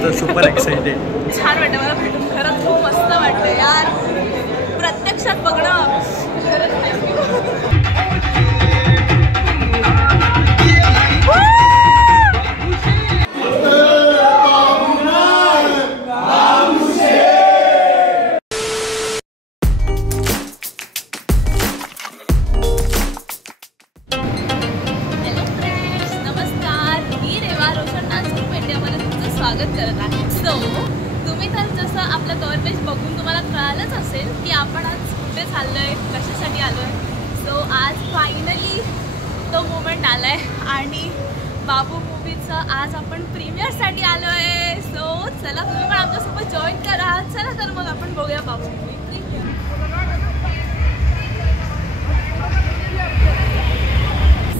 मस्त super excited. छान वाटतं मला भेटून. खरंच खूप मस्त वाटतं यार. प्रत्यक्षात बघणं खरंच थँक्यू. स्वागत करत आहे. सो तुम्ही तर जसं आपलं कवर पेज बघून तुम्हाला कळालंच असेल की आपण आज कुठे चाललोय, कशासाठी आलोय. सो आज फायनली तो मोमेंट आलाय आणि बाबू मूवीचं आज आपण प्रीमियरसाठी आलोय. सो चला तुम्ही पण आमच्यासोबत जॉईन करा. चला तर मग आपण बघूया बाबू मूवी प्रीमियर.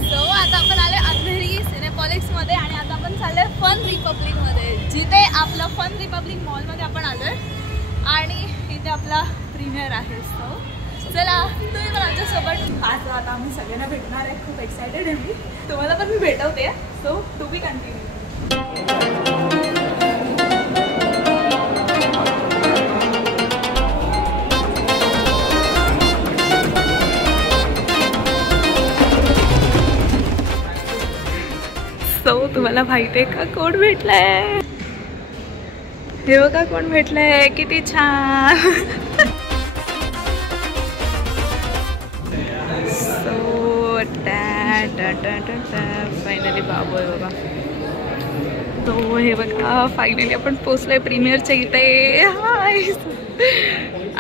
सो आता आपण आलोय अंधेरी सिनेपॉलिक्समध्ये आणि आता आपण चाललोय फन रिपब्लिकमध्ये, जिथे आपलं फन रिपब्लिक मॉलमध्ये आपण आलोय आणि इथे आपला प्रीमियर आहे. सो चला तुम्ही पण आमच्यासोबत. आज आता आम्ही सगळ्यांना भेटणार आहे. खूप एक्सायटेड आहे मी. तुम्हाला पण मी भेटवते. So to be continue. So तुम्हाला माहिती आहे का कोण भेटलाय? हे बघा कोण भेटलंय. किती छान. सो फायनली बाबू आहे बघा. तो हे बघा फायनली आपण पोचलोय प्रीमियरच्या इथे. हाय.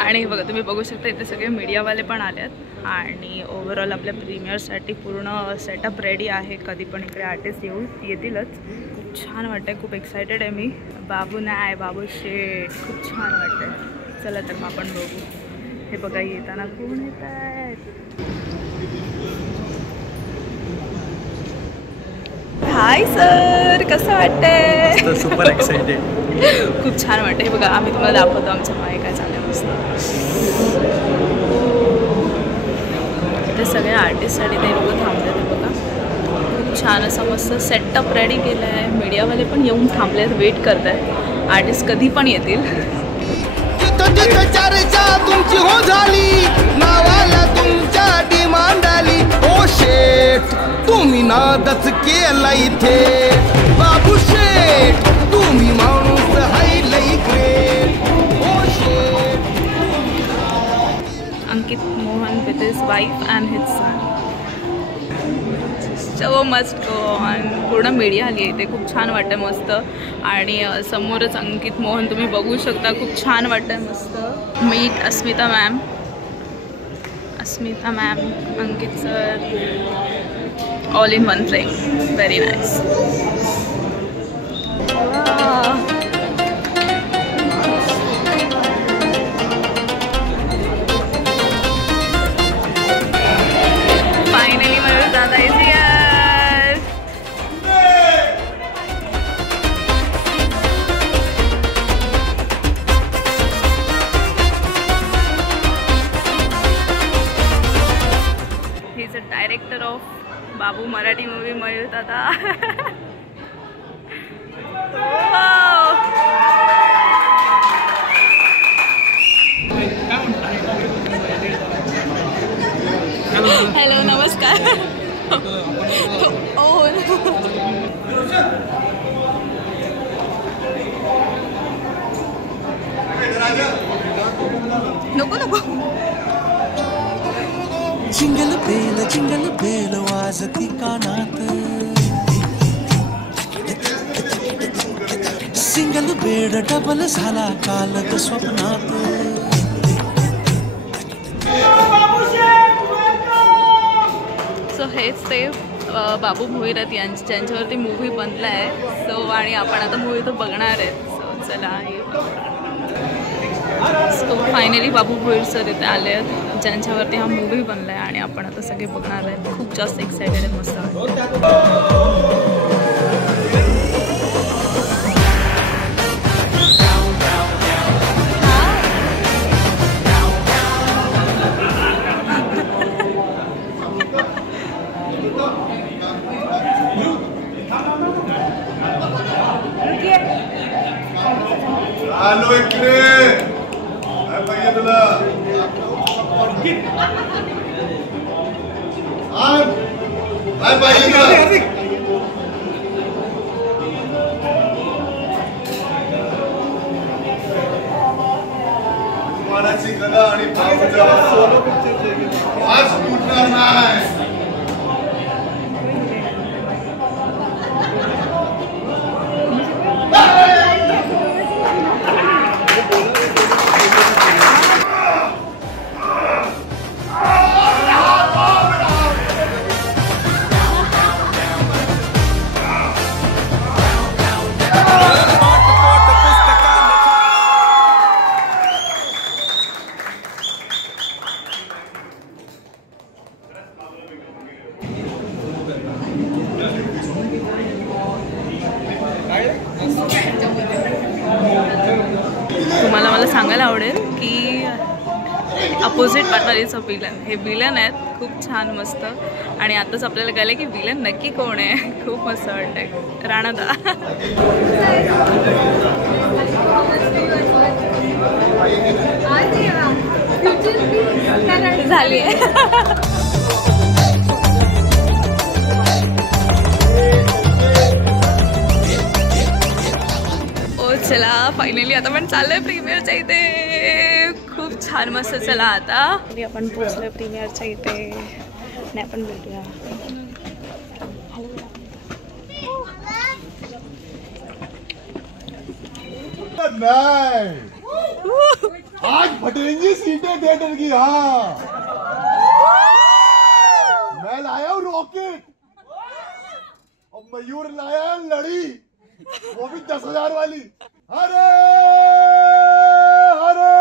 आणि बघा तुम्ही बघू शकता इथे सगळे मीडियावाले पण आलेत आणि ओव्हरऑल आपल्या प्रीमियरसाठी पूर्ण सेटअप रेडी आहे. कधी पण इकडे आर्टिस्ट येतीलच. खूप छान वाटतंय. खूप एक्सायटेड आहे मी. बाबू नाही, बाबू शेठ. खूप छान वाटतंय. चला तर मग आपण बघू. हे बघा येताना कोण येत आहेत. हाय सर, कसं वाटतंय? Super excited. खूप छान वाटतं. हे बघा आम्ही तुम्हाला दाखवतो आमच्या मागे काय चाललंय. मस्त इथे सगळे आर्टिस्टसाठी ते लोक थांबले. ते बघा खूप छान असं मस्त सेटअप रेडी केलं आहे. मीडियावाले पण येऊन थांबले आहेत, वेट करत आहेत. आर्टिस्ट कधी पण येतील. चर्चा तुमची हो झाली, नावाला तुमच्या डिमांड आली. ओ शेठ तुम्ही नादच केला इथे. बाबू शेठ तुम्ही माणूस हाय लई ग्रेट. ओ शेठ. Ankit Mohan with his wife and his son. Show must go on. पूर्ण मीडिया आली आहे इथे. खूप छान वाटतं मस्त. आणि समोरच अंकित मोहन तुम्ही बघू शकता. खूप छान वाटतं मस्त. Meet Asmita ma'am, Asmita ma'am, Ankit sir, all in one frame. Very nice. Finally Mayur dada is here. He is a director of Babu Marathi movie. Mayur dada. Hello नमस्कार. नको नको. जिंगल बेल वाजती कानात. सिंगल बेड डबल झाला काल स्वप्नात. सो हेच ते बाबू भोईरथ ज्यांच्यावरती मूवी बनला आहे. सो आणि आपण आता मूवी तो बघणार आहेत. सो चला. सो फायनली बाबू भोईर सर इथे आले आहेत ज्यांच्यावरती हा मूवी बनला आहे आणि आपण आता सगळे बघणार आहेत. खूप जास्त एक्सायटेड आहेत. मस्त आलो इकडे काय पाहिजे तुला काय पाहिजे तुला मनाची कला आणि आज तुटणार नाही तुम्हाला मला सांगायला आवडेल की अपोजिट पार्टनरचं विलन हे विलन आहेत खूप छान मस्त आणि आताच आपल्याला कळलं की विलन नक्की कोण आहे खूप मस्त वाटतंय राणादा झाली चला फायनली आता पण चाललोय प्रीमियरच्या इथे खूप छान मस्त चला आता आपण पोहोचलोय प्रीमियरच्या इथे आणि आपण भेटूया नहीं आज फटेंगी सीटें थिएटर की हाँ मैं लाया हूँ रॉकेट और मयूर लाया लड़ी वो भी 10,000 वाली हरे हरे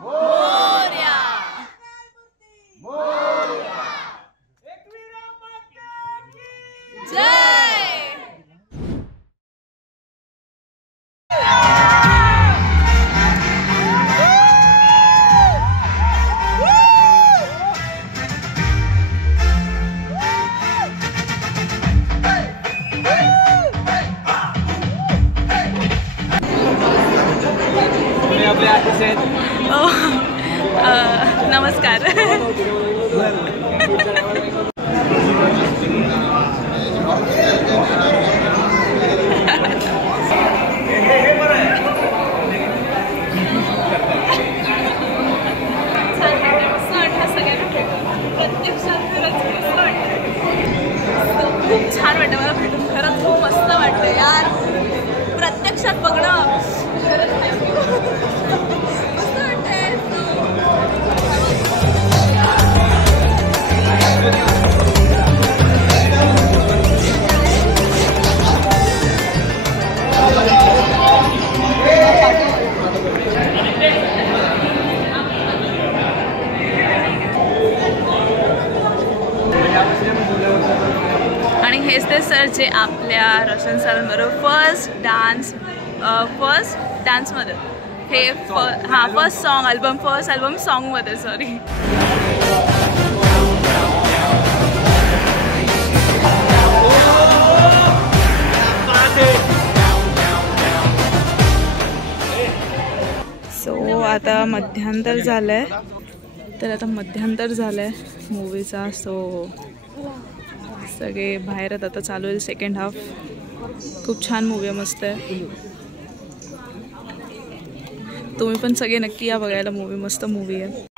मोरया मोरया जय नमस्कार खूप छान वाटतं मला भेटून खरंच खूप मस्त वाटतं यार प्रत्यक्षात बघणं खरंच मस्त वाटतंय आणि हेच ते सर जे आपल्या रोशन सरांबरोबर फर्स्ट डान्समध्ये हे फर्स्ट अल्बम सॉन्गमध्ये सॉरी सो आता मध्यांतर झालंय मूवीचा सो सगळे बाहेर आता चालू आहे सेकंड हाफ खूप छान मूवी आहे मस्त आहे तुम्ही पण सगळे नक्की या बघायला मूवी मस्त मूवी आहे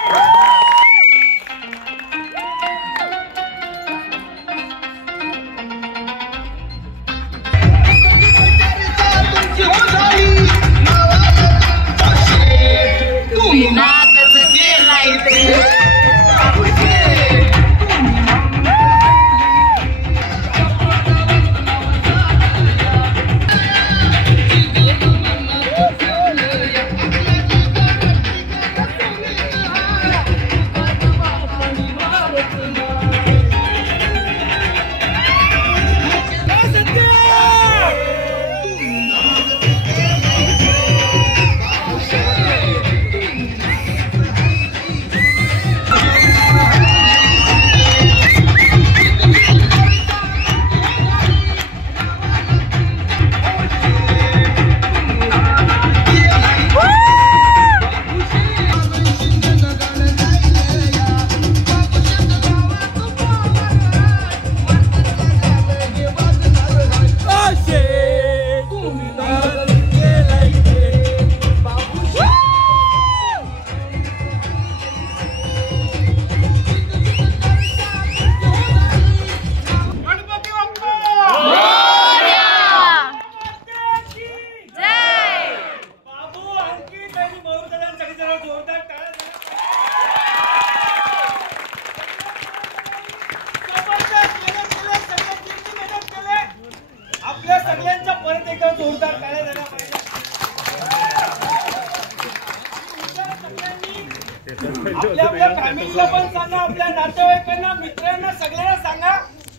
आपल्या फॅमिलीला पण सांगा, आपल्या नातेवाईकांना, मित्रांना, सगळ्यांना सांगा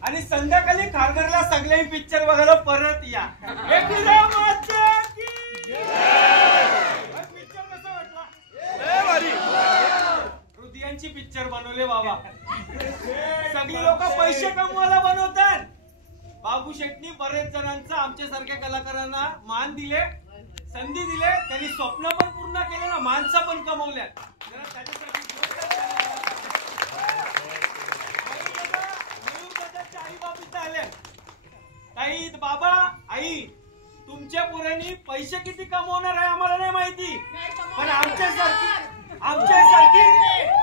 आणि संध्याकाळी खारघरला सगळेही पिक्चर बघायला परत या. पिक्चर कसं वाटला? हृदयांची पिक्चर बनवले बाबा. सगळी लोक पैसे कमवायला बनवतात. बाबू शेटनी बरेच जणांचा आमच्यासारख्या कलाकारांना मान दिले, संधी दिले, त्यांनी स्वप्न पण पूर्ण केले ना, माणसं पण कमवल्या. त्याच्यासाठी आई बाबा आले. ताई, बाबा, आई, तुमच्या पोरांनी पैसे किती कमवणार आहे आम्हाला नाही माहिती, पण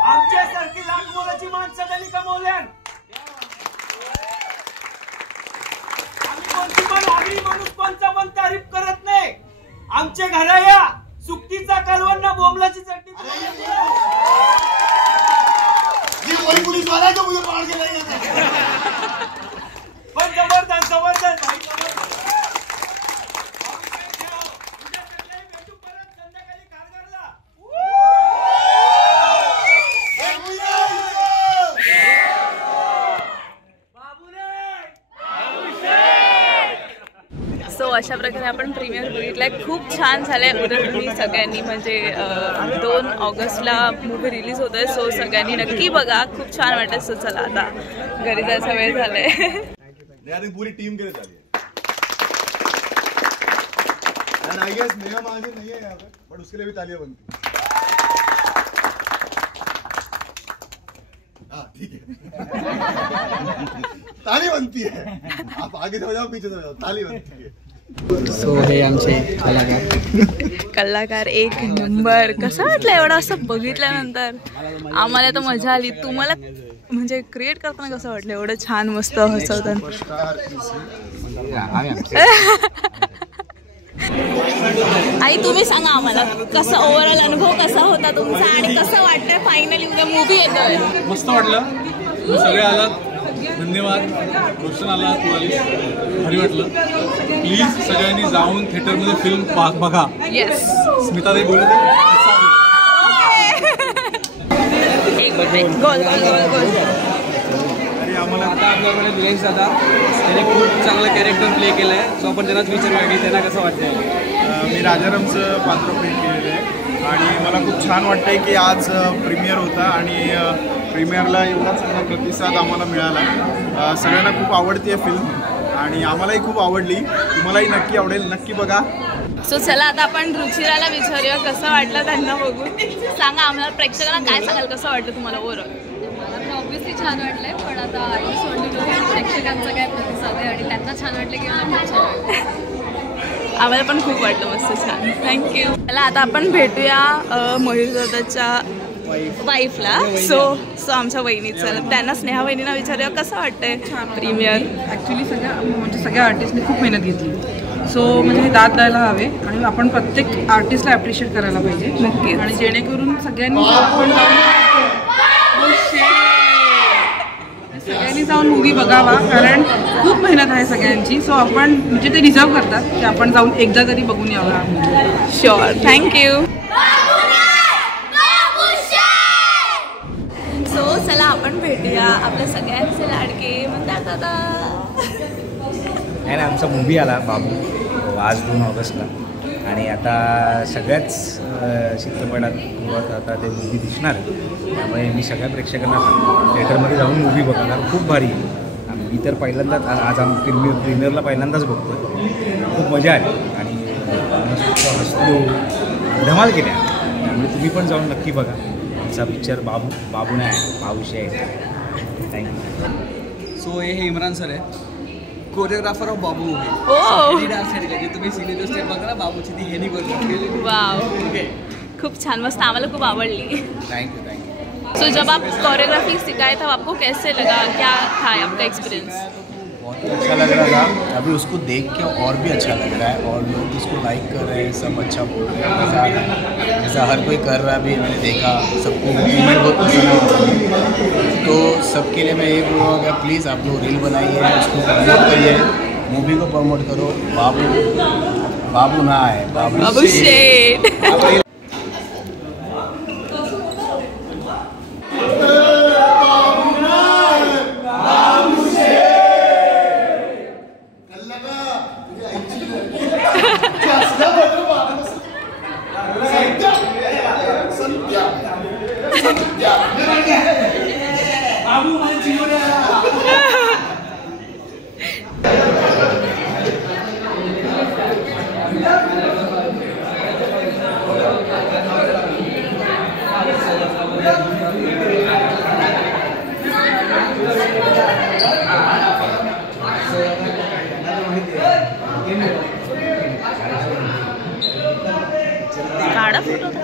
आमच्यासारखी लाख मोलाची माणसं त्यांनी कमवल्या. कोणती पण आगरी माणूस कोणचा पण तारीफ करत नाही. आमच्या घरा या सुकटीचा कालवण ना बोंबलाची चटणी. पण जबरदस्त जबरदस्त भाई, भेटू परत संध्याकाळी खारघरला. सो अशा प्रकारे आपण प्रीमियर बघितलाय. खूप छान झालंय. उद्या तुम्ही सगळ्यांनी म्हणजे 2 ऑगस्टला मूवी रिलीज होतोय. सो सगळ्यांनी नक्की बघा. खूप छान वाटतं. सो चला आता घरी जायचा वेळ झालाय. पूरी टीम के लिए चाहिए. And I guess Neha Mahajan नहीं है यहाँ पे, बट उसके लिए भी तालियां बनती. हाँ ठीक है. ताली बनती है. आप आगे से बजाओ पीछे से बजाओ, ताली बनती है. सो हे आमचे कलाकार एक नंबर. कसं वाटलं एवढं असं बघितल्यानंतर? आम्हाला तर मजा आली. तुम्हाला म्हणजे क्रिएट करताना कसं वाटलं? एवढं छान मस्त हसवताना. आई, तुम्ही सांगा आम्हाला कसं ओव्हरऑल अनुभव कसा होता तुमचा आणि कसं वाटतंय फायनली उद्या मूवी येतोय? मस्त वाटलं. सगळे आलात, धन्यवाद. रोशन आला, तू आली, भारी वाटलं. प्लीज सगळ्यांनी जाऊन थिएटरमध्ये फिल्म बघा. येस, स्मिताताई बोलत गोल गोल गोल गोल. आम्हाला आता आपल्याकडे दिनेश दादा, त्याने खूप चांगलं कॅरेक्टर प्ले केलं आहे. सो आपण त्यांनाच विचारूया की त्यांना कसं वाटतंय. मी राजारामचं पात्र प्ले केलेलं आहे आणि मला खूप छान वाटतंय की आज प्रीमियर होता आणि प्रीमियरला एवढा चांगला प्रतिसाद आम्हाला मिळाला. सगळ्यांना खूप आवडते फिल्म आणि आम्हालाही खूप आवडली. तुम्हालाही नक्की आवडेल, नक्की बघा. सो चला आता आपण रुचिराला विचारूया कसं वाटलं त्यांना बघून. सांगा आम्हाला, प्रेक्षकांना काय सांगाल, कसं वाटलं तुम्हाला ओव्हरऑल? मला तर ऑब्व्हियसली छान वाटलंय, पण आता I just want to know प्रेक्षकांचा काय प्रतिसाद आहे आणि त्यांना छान वाटलं की मला खूप छान वाटलं. आम्हाला पण खूप वाटलं, मस्त छान. थँक्यू. चला आता आपण भेटूया मयूर दादाच्या वाईफला. सो आमच्या वहिनीचं, त्यांना स्नेहा वहिनीला विचारूया कसं वाटतंय प्रीमियर. ॲक्च्युली सगळ्या आर्टिस्टने खूप मेहनत घेतली. सो म्हणजे हे दाद द्यायला हवे आणि आपण प्रत्येक आर्टिस्टला ॲप्रिशिएट करायला पाहिजे. नक्की. आणि जेणेकरून सगळ्यांनी जाऊन मूवी बघावा, कारण खूप मेहनत आहे सगळ्यांची. सो आपण म्हणजे ते डिझर्व करतात की आपण जाऊन एकदा तरी बघून यावं. शुअर. थँक्यू. सो चला आपण भेटूया आपल्या सगळ्यांचे लाडके म्हणतात दादा. नाही, आमचा मूवी आला बाबू आज 2 ऑगस्टला आणि आता सगळ्याच चित्रपटात आता ते मूवी दिसणार आहे. त्यामुळे मी सगळ्या प्रेक्षकांना सांगतो थिएटरमध्ये जाऊन मूवी बघा, कारण खूप भारी आहे. मी तर पहिल्यांदाच आज आम्ही प्रीमियरला पहिल्यांदाच बघतो. खूप मजा आली आणि हसलो, धमाल केल्या. त्यामुळे तुम्ही पण जाऊन नक्की बघा. आमचा पिक्चर बाबू नाही, बाबूशी आहे. थँक्यू. सो हे इम्रान सर आहे, कोरिओग्राफर ऑफ बाबू. डान्स जे तुम्ही सिग्नेचर स्टेप बघा ना बाबूची, ती हेनी करतो. वाव, खूप छान, मस्त. आम्हाला खूप आवडली. Thank you. सो जब आप कोरियोग्राफी सिखाए थे आपको कैसे लगा, क्या था आपका एक्सपीरियंस? बहुत अच्छा लग रहा था. अभी उसको देख के और भी अच्छा लग रहा है और लोग उसको लाइक कर रहे हैं, सब अच्छा बोल रहे हैं. मज़ा आ रहा है, ऐसा हर कोई कर रहा है. अभी मैंने देखा सबको मूवमेंट बहुत पसंद है. तो सबके लिए मैं ये बोलूँगा कि प्लीज़ आप लोग रील बनाइए, उसको प्रमोट करिए, मूवी को प्रमोट करो. बाबू ना है, बाबू शेट. काढा फोटो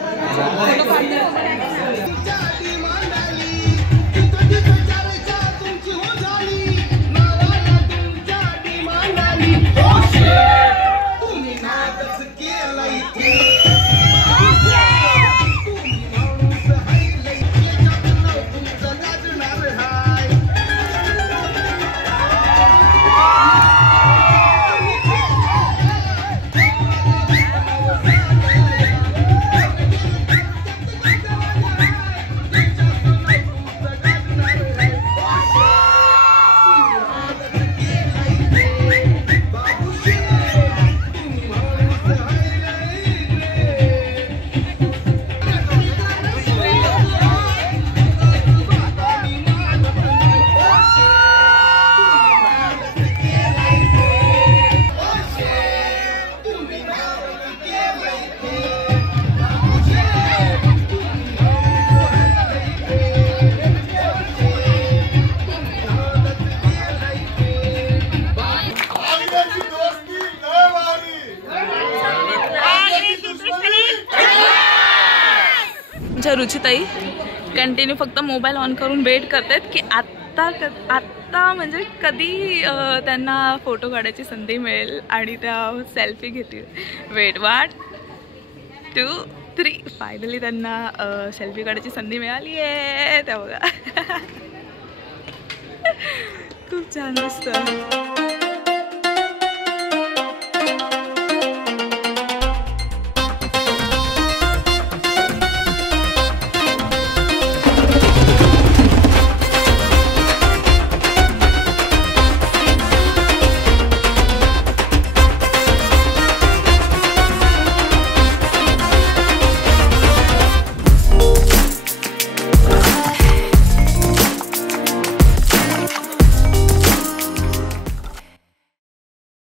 रुचिताई कंटिन्यू फक्त मोबाईल ऑन करून वेट करतायत की आत्ता म्हणजे कधी त्यांना फोटो काढायची संधी मिळेल आणि त्या सेल्फी घेतील. वेट 1 2 3 फायनली त्यांना सेल्फी काढायची संधी मिळाली आहे. त्या बघा खूप छान दिसतं.